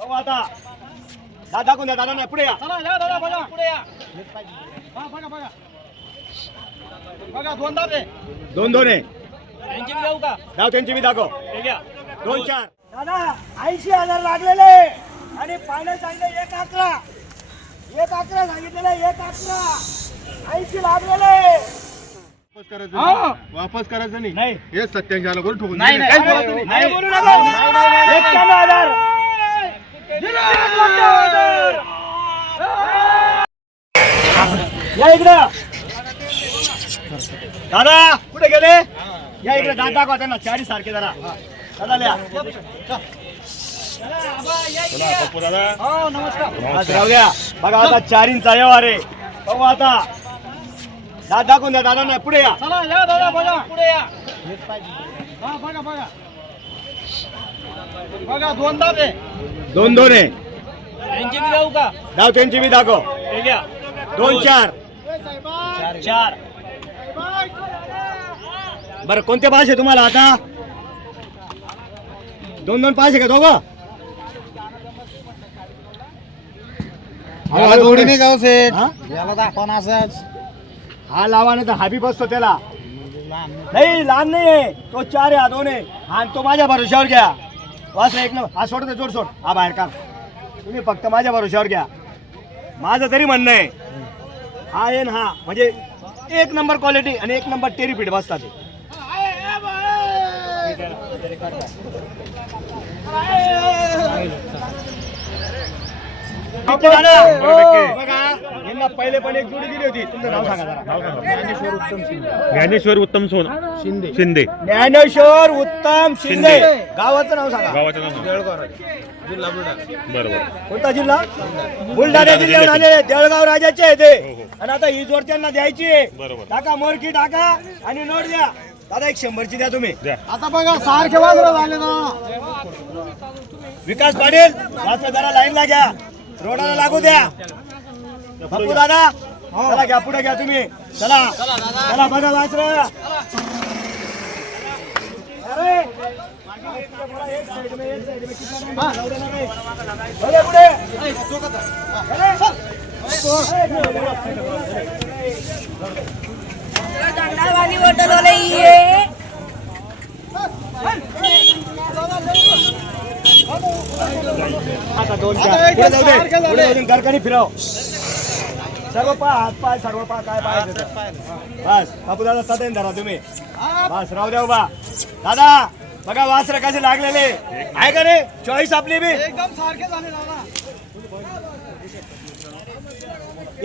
हो आता दाखवून द्या दादा. नाही पुढे या. चला या दादा बघा पुढे या. हा बघा बघा बघा दोन दादे दोन दोन आहे. त्यांची घेऊ का धाव त्यांची मी दाखव. हे घ्या 2-4. दादा 80,000 लागलेले आणि फायनल सांगितलं 1-11. 1-11 सांगितलेलं 1-11. 80 लागलेले. वापस करायचं नाही. नाही हे सत्याऐंशी करून ठोकून नाही, दिले. नाही. काहीच बोलायचं नाही. नाही बोलू नका. 91,000. या इकडं दादा. कुठे गेले? या इकडे दात दाखवा त्यांना. चारी सारखे जरा दादा लिहा. हो नमस्कार आज राहू द्या. बघा आता चारींचा व्यवहार आहे. बघू आता दात दाखवून द्या दादा. नाही पुढे या. चला या दादा बघा पुढे या. हा बघा बघा बघा दोन दादे 2-2 आहे. त्यांची घेऊ का धाव त्यांची मी दाखव. हे घ्या 2-4. 4. बरं कोणते पास आहे तुम्हाला आता? 2-2 पास आहे का दोघं? याला जोडी नाही गाव सेठ. हा? याला दाखवा ना असंच. हा लावा नाही तर हा बी बसतो त्याला. नाही लहान नाही आहे तो. 4 आहे हा 2 आहे. हा आणि तो माझ्या भरोश्यावर घ्या. वास एक न हा सोड दे. जोड सोड. हा बाहेर का तुम्ही फक्त माझ्या भरोश्यावर घ्या. माझं तरी म्हणणं आहे हा आहे ना हा म्हणजे 1 नंबर क्वालिटी आणि 1 नंबर टेरीपीठ बसतात. बघा यांना पहिले पण एक जोडी दिली होती. तुमचं नाव सांगा जरा. ज्ञानेश्वर उत्तम शिंदे ज्ञानेश्वर उत्तम शिंदे. गावाचं नाव सांगा. गावाचं नाव बरोबर. कोणता जिल्हा? बुलढाणा जिल्ह्यात आले. देळगाव राजाचे आहे ते. आणि आता ही जोड त्यांना द्यायची आहे. बरोबर. टाका मोरकी टाका आणि नोट द्या. दादा 100ची द्या तुम्ही. आता बघा सारखे वाजरा झाले ना. विकास पाटील वाचलं जरा लाईनला घ्या. रोडाला लागू द्या. बापू दादा चला घ्या पुढे घ्या तुम्ही. चला चला बघा वाचलं. अरे वाली होटल वाले ये आता 2-4 पुढे जाऊ दे. पुढे जाऊ दे. घरकरी फिरव. सर्व पा हात पाय सर्व पा काय पाय बस. बापू दादा सदैन धरा तुम्ही. बस राहू द्या उभा. दादा बघा वासर कसे लागलेले आहे का रे? चॉईस आपली बी एकदम सारखे झाले दादा.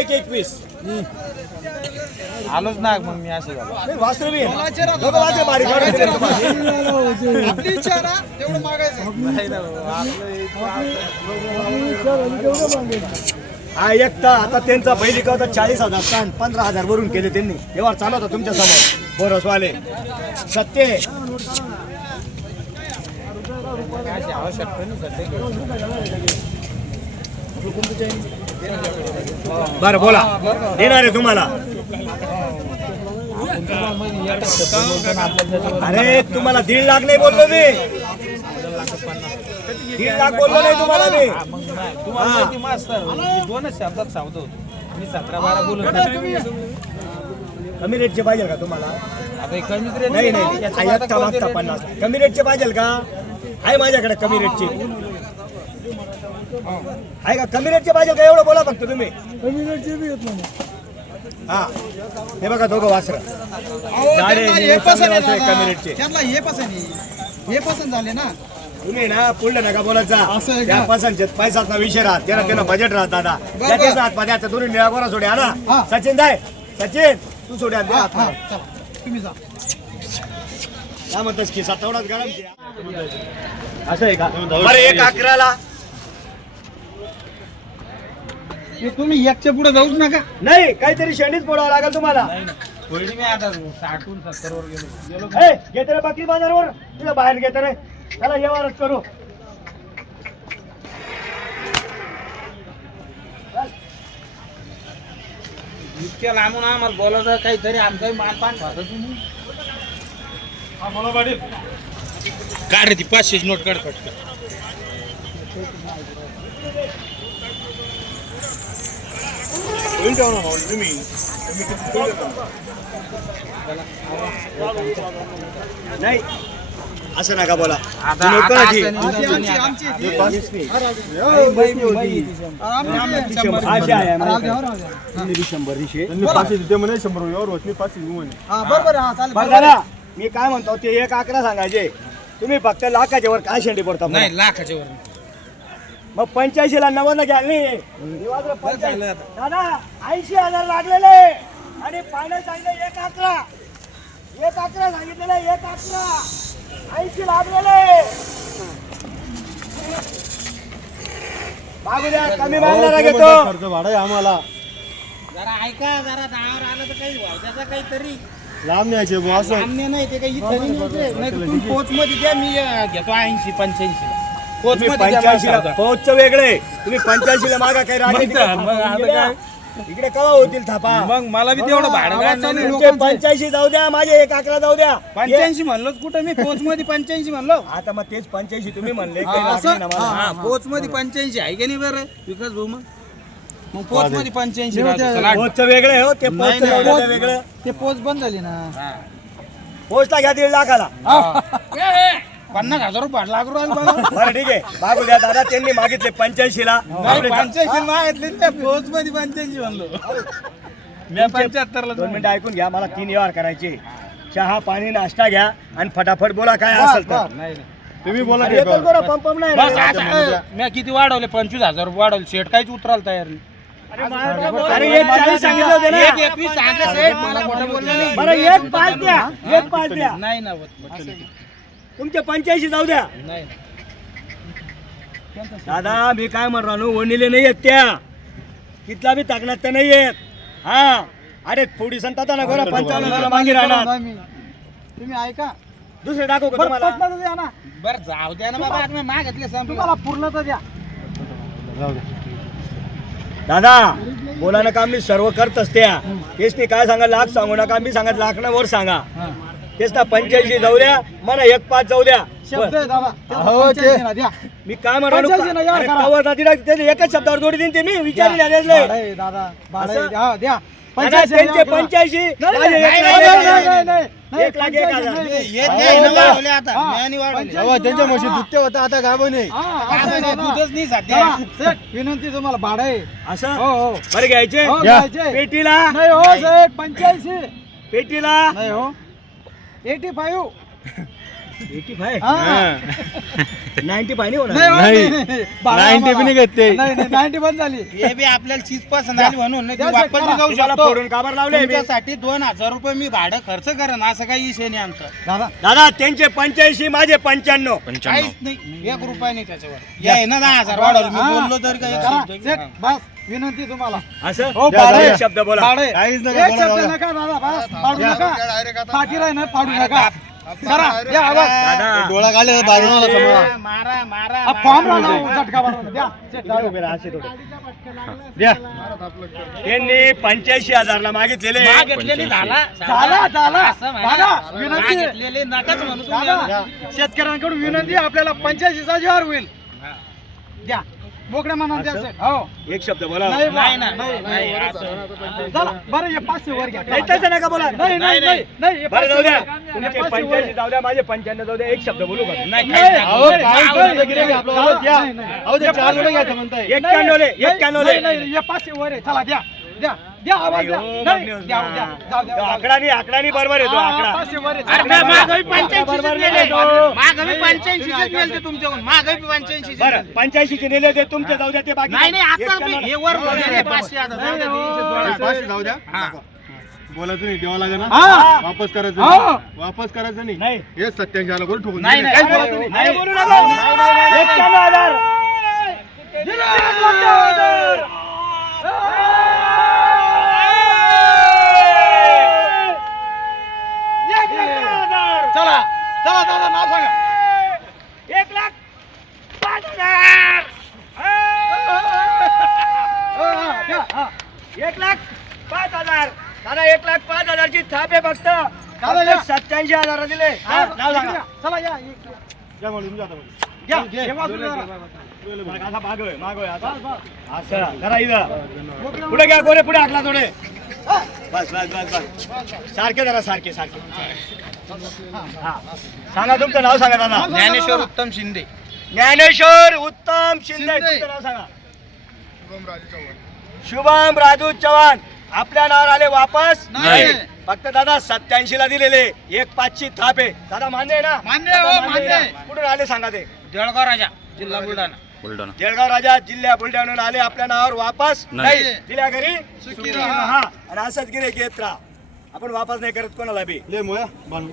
1-21. आलोच ना मग मी असं झालं. वासर बी दोघं वासर बारीक आपली इच्छा ना तेवढं मागायचं. हा एकटा आता त्यांचा पहिली कवता 40,000 15,000 वरून केले त्यांनी. व्यवहार चालू होता तुमच्या समोर. बोरसवाले सत्य बरं बोला. देणार आहे तुम्हाला. अरे तुम्हाला 1.5 लाख नाही बोललो मी. 1.5 लाख बोललो नाही तुम्हाला मी. दोनच शब्दात सांगतो मी 17-12 बोलत. कमी रेटचे पाहिजे का तुम्हाला? आता कमीच रेट नाही नाही एकटा मागता 50. कमी रेटचे पाहिजे का? आहे माझ्याकडे कमी रेटचे. आहे का कमी रेटचे पाहिजे का? एवढं बोला फक्त तुम्ही. कमी रेटचे बी येत नाही. हा हे बघा दोघं वासर हे पसंत आहे कमी दादा. रेटचे. त्यांना हे पसंत आहे. हे पसंत झाले ना. तुम्ही ना पुढलं नका बोलत जा. असं आहे का? त्या पसंत पैसाचा विषय राहत. त्यांना बजेट राहत दादा. बरं. त्याच्याच हात पाद्याचा दोन्ही निळा गोरा सोडे हा हा. ना. सचिन जाय सचिन तू सोड्या दे हा, हात. हा, चला. तुम्ही जा. काय म्हणतोस की तेवढाच गरम असं आहे का? बरं 1-11ला हे तुम्ही एकच्या पुढे जाऊच नका. नाही काहीतरी शेंडीच पोडावं लागेल तुम्हाला. मी आता 60-70 वर गेलो. ए, घेते रे बकरी बाजारवर. तुला बाहेर घेते रे. चला व्यवहारच करू. इतक्या लांबून आम्हाला बोलायचं काहीतरी आमचं मानपान खातं तुम्ही. काढ ती 500 नोट काढ. नाही असं नका बोला. आता तुम्ही आता कोणाची? असं नाही, आमची. अशी आहे आम्हाला. 100 रिशे. बरं दादा, मी काय म्हणतो ते एक आकडा सांगायचे. तुम्ही फक्त लाखाच्या वर काय शेंडी पडता? नाही लाखाच्या वर मग 85 ला 90 घ्याल नाही. दादा 80,000 लागलेले आणि फायनल सांगितलं 1,11. 1,11 सांगितलेलं 1,11. 80 लागलेले. मागू द्या, कमी मागणारा घेतो. जरा ऐका जरा दहावर आलं तर काही व्हाय त्याचा काहीतरी लांब न्यायचे बुवा असं. सामने नाही ते काही इथं नाही न्यायचे. नाही तर तुम्ही पोच मध्ये द्या मी घेतो 80-85 पोच तुम्ही मध्ये द्या 85 ला मला. पोहोचचं वेगळे. तुम्ही 85 ला मागा काही राहते इकडे कवा होतील थापा. मग मला बी तेवढं भाडं द्यायचं नाही. तुमचे 85 जाऊ द्या, माझे 1,11 जाऊ द्या. 85 म्हणलो कुठं मी पोच मध्ये 85 म्हणलो. आता मग तेच 85 तुम्ही म्हणले हा, काही लागले असं? ना मला. हा, पोच मध्ये 85 आहे की नाही बरं विकास भाऊ मग पोच मध्ये 85 राहतो. चला. पोहोचचं वेगळे हो, ते पोहोचचं नाही, जाऊ द्या वेगळं. ते पोच बंद झाली ना. हा. पोहोचला घ्या 1.5 लाखाला. 50,000 रुपये लागू राहिले मला. बरं ठीक आहे, मागू द्या दादा. त्यांनी मागितले 85 ला. नाही 85 मागितले त्या पोच मध्ये 85 म्हणलो मी 75 ला 2 मिनिटं ऐकून घ्या. मला 3 व्यवहार करायचे. चहा पाणी नाश्ता घ्या आणि फटाफट बोला काय असेल तर. नाही तुम्ही बोला अरे की येतोच बरं, पंप नाही बस ना. आता मी किती वाढवले 25,000 रुपये वाढवले शेट काहीच उतरायला तयार नाही. अरे 1,40 सांगितलं होतं ना. 1,21 सांगा साहेब मला खोटं बोलले नाही. बरं 1,5 द्या, 1,5 द्या. नाही ना होत. तुमचे 85 जाऊ द्या. नाही दादा मी काय म्हणतो ना, वणीले नाही येत त्या कितला बी ताकणात तर नाही येत. हा अरे थोडी संतात ना गोरा 55 मागे राहणार. तुम्ही ऐका. दुसरे दाखव का तुम्हाला? पटलं तर द्या ना. बरं जाऊ द्या ना बाबा आता मी मागितले संपलं. तुम्हाला पूर्ण तर द्या. दादा बोला ना काम मी सर्व करतच त्या. तेच ते काय सांगा लाख सांगू नका. मी सांगत लाखना वर सांगा. तेच ना 85 जाऊ द्या, मला 1,5 जाऊ द्या. शब्द आहे दादा. हो, ते- 85 ना द्या. मी काय म्हणतो 85 ना यार करा. एकच शब्दावर जोडी देईन ते मी विचारले भाडं आहे दादा. भाडं आहे. असं? द्या, द्या. त्यांचे 85 द्या. 85 नाही, माझे नाही, 1,00,000 नाही, नाही, नाही, नाही. 1,01,000. नाही. येत नाही ना वाढवले आता हा. मी आणि वाढवले. तेव्हा त्यांच्या म्हशी दुत्ते होता आता गाव नाही. हा, काय असं आहे म्हणजे दादा. दूधच नाही सध्या. दादा, सेठ, विनंती तुम्हाला भाडं आहे. असं हो हो बरं घ्यायचे हो, घ्या. घ्यायचे. पेटीला नाही हो सेठ 85. पेटीला नाही हो 85. 85 हा. 95 नाही होणार. नाही हो, नाही. नाही. भाडं 90 आम्हाला. बी नाही घेत ते. नाही नाही 90 बंद झाली. हे बी आपल्याला चीज पसंत आली म्हणून नाही ती द्या, वापस बी जाऊ तुम्हाला शकतो. फोडून काबर लावले मी? तुमच्यासाठी 2,000 रुपये मी भाडं खर्च करेन असं काही विषय नाही आमचा. दादा दादा त्यांचे 85 माझे 95. काहीच नाही 1 रुपया नाही त्याच्यावर या आहे ना 10,000 वाढवलं मी हा. बोललो तर काही करा. शब्द- सेठ हा. बस विनंती तुम्हाला. असं हो द्या, भाडं द्या. आहे. एक शब्द बोला. भाडं आहे. काहीच नका एक बोला, शब्द दादा. नका दादा बस पाडू नका. पाठी राही ना पाडू नका. करा द्या आवाज. दादा डोळा काढले बाजूला समोर. मारा मारा हा, फॉर्म राहिला झटका मारून द्या. सेठ, जाऊ द्या. असे थोडे. द्या. त्यांनी 85,000 ला मागितलेले. मागितलेली झाला झाला झाला असं म्हणा. दादा विनंती आहे. मागितलेले नकाच म्हणू दादा तुम्ही. शेतकऱ्यांकडून विनंती आहे, आपल्याला 85चा जीवावर होईल. द्या मोकड्या मनात द्या सेठ. हो एक शब्द बोला. नाही नाही ना नाही नाही नाही. असं. चला बरं हे 500 वर घ्या. नाही तसं नका बोला. नाही नाही नाही नाही हे बरं 500 जाऊ द्या. वर. हे तुमचे 500 वर 85 जाऊ द्या, माझे 95 जाऊ द्या. एक शब्द बोलू का? नाही नाही, काहीच अहो, नाही. काय जाऊ काय दे. गिऱ्हाईक आपल्याला द्या. नाही, नाही. अहो ते 4 रुपये घ्यायचं म्हणताय. 91 ले, नाही, 91 नाही, ले. नाही, हे 500 वर आहे. चला द्या द्या द्या आवाज द्या. अयो, नाही, मागणी द्या होती द्या ना. जाऊ द्या, तो जाऊ द्या. आकडानी बरोबर येतो हा, आकडा. 500 वर आहे. अरे चला, मागं द्या. बी 85 बरोबर नेले. नाही तो. मागं बी 85 नेले तुमच्याकडून. मागं बी 85 बरं 85 चे नेले ते तुमचे जाऊ द्या, ते बाकी नाही नाही आता 91 हे वर भरलेले 500 आता जाऊ द्या, नाही, तीनशे हो. जोडा. 500 जाऊ द्या. हा. बोलायचं नाही द्यावं लागेल ना. हा. वापस करायचं हा. नाही. वापस करायचं नाही. नाही. हे 87 ला करून ठोकून नाही, दिले. नाही. काहीच बोलायचं नाही. नाही बोलू नका. 91,000. दिले 91,000. चला चला दादा नाव सांगा. 1,05,000. द्या, हा. 1,05,000. दादा 1,05,000 ची थाप आहे फक्त. दादा, या. 87,000 दिले. हा, नाव सांगा. चला या द्या म्हणून, द्या आता म्हणून. घ्या हे वाजून जरा. असा मागोय मागोय असं जरा इथं पुढे घ्या गोरे पुढे हाकला थोडे बस बस बस बस सारखे जरा सारखे हा सांगा तुमचं नाव सांगा दादा. ज्ञानेश्वर उत्तम शिंदे. ज्ञानेश्वर उत्तम शिंदे तुमचं नाव सांगा. शुभम राजू चव्हाण आपल्या नावावर आले वापस नाही. फक्त दादा 87 ला दिलेले 1.5 थाप आहे दादा मान्य आहे ना. मान्य आहे, हो, दादा मान्य आहे. ना? कुठून आले सांगा ते. जळगाव राजा जिल्हा बुलढाणा. जळगाव राजा जिल्हा बुलढाण्याहून आले आपल्या नावावर वापस नाही. दिल्या घरी सुखी राहा. राहा. आणि असंच गिरे घेत राहा आपण वापस नाही करत कोणाला बी. ले मोया बांधून.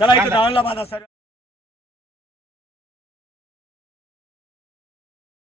चला इथं धावणला बांधा सर.